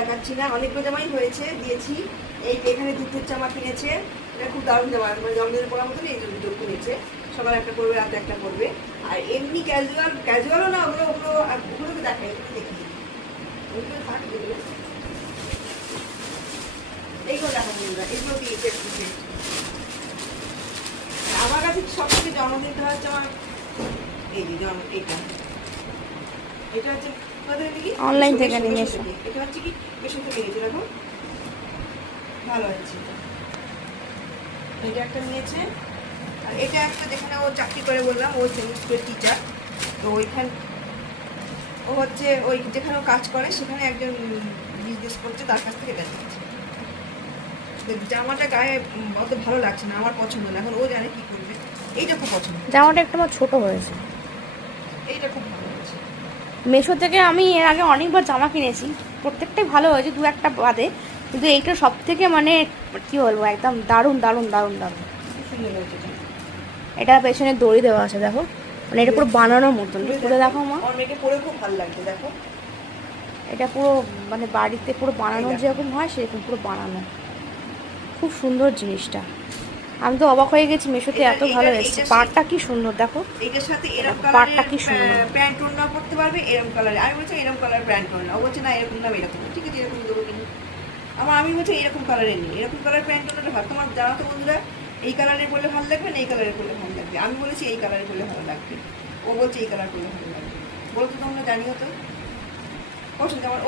দেখাচ্ছি না, অনেকগুলো জামাই হয়েছে, দিয়েছি। এই এখানে দুটোর জামা কিনেছে, এটা খুব দারুণ জামা, মানে জন্মদিনের পরার মতন এই দুটো কিনেছে। সকালে একটা পরবে, রাতে একটা পরবে। আর এমনি ক্যাজুয়ালও না, ওগুলোকে দেখাই, ওগুলো দেখি, ওইগুলো থাক, এগুলো এইগুলো দেখা বন্ধুরা, এগুলো দিয়েছে। আমার কাছে সব থেকে জন্মদিন দেওয়ার জামা এই যে এটা হচ্ছে অনলাইন থেকে নিয়েছো? এটা হচ্ছে কি মেশো থেকে নিয়েছি, দেখো ভালো হচ্ছে। এটা একটা নিয়েছে, আর এটা একটা যেখানে ও চাকরি করে, বললাম ও স্কুলের টিচার, তো ওইখানে ও হচ্ছে ওই যেখানে ও কাজ করে সেখানে একজন বিজনেস করছে, তার কাছ থেকে এটা নিয়েছে। জামাটা গায়ে অত ভালো লাগছে না, আমার পছন্দ না, এখন ও জানে কি করবে। এইটা খুব পছন্দ, জামাটা একটু আমার ছোট হয়েছে। এইটা খুব ভালো হয়েছে। মেশো থেকে আমি এর আগে অনেকবার জামা কিনেছি, প্রত্যেকটাই ভালো হয়েছে, দু একটা বাদে, কিন্তু এইটা সব থেকে মানে কি বলবো, একদম দারুণ দারুণ দারুণ দারুণ। খুব সুন্দর হয়েছে। এটা পেছনে দড়ি দেওয়া আছে, দেখো, মানে এটা পুরো বানানোর মতন। পুরো দেখো মা, আমার মেয়েকে পরে খুব ভালো লাগছে, দেখো এটা পুরো মানে বাড়িতে পুরো বানানো যেরকম হয় সেরকম পুরো বানানো, খুব সুন্দর জিনিসটা। আমি তো অবাক হয়ে গেছি, মেশোতে এত ভালো এসেছে। পাড়টা কি সুন্দর, দেখো এটার সাথে এরকম পাড়টা কালারের কি সুন্দর। প্যান্ট ওড়না পরতে পারবে, এরকম কালারের। আমি বলছি এরকম কালার প্যান্ট ওড়না, ও বলছে না এরকম না, এরকম। ঠিক আছে, এরকম দেবো কিনে। আমি বলছি এরকম কালারের নেই, এরকম কালার প্যান্ট ওড়নাটা ভালো। তোমার জানো তো বন্ধুরা, এই কালারের পরলে ভালো লাগবে না এই কালারের পরলে ভালো লাগবে। আমি বলেছি এই কালারের পরলে ভালো লাগবে, ও বলছে এই কালার পরলে ভালো লাগবে। বলো তো তোমরা, জানিও তো। পছন্দ আমার।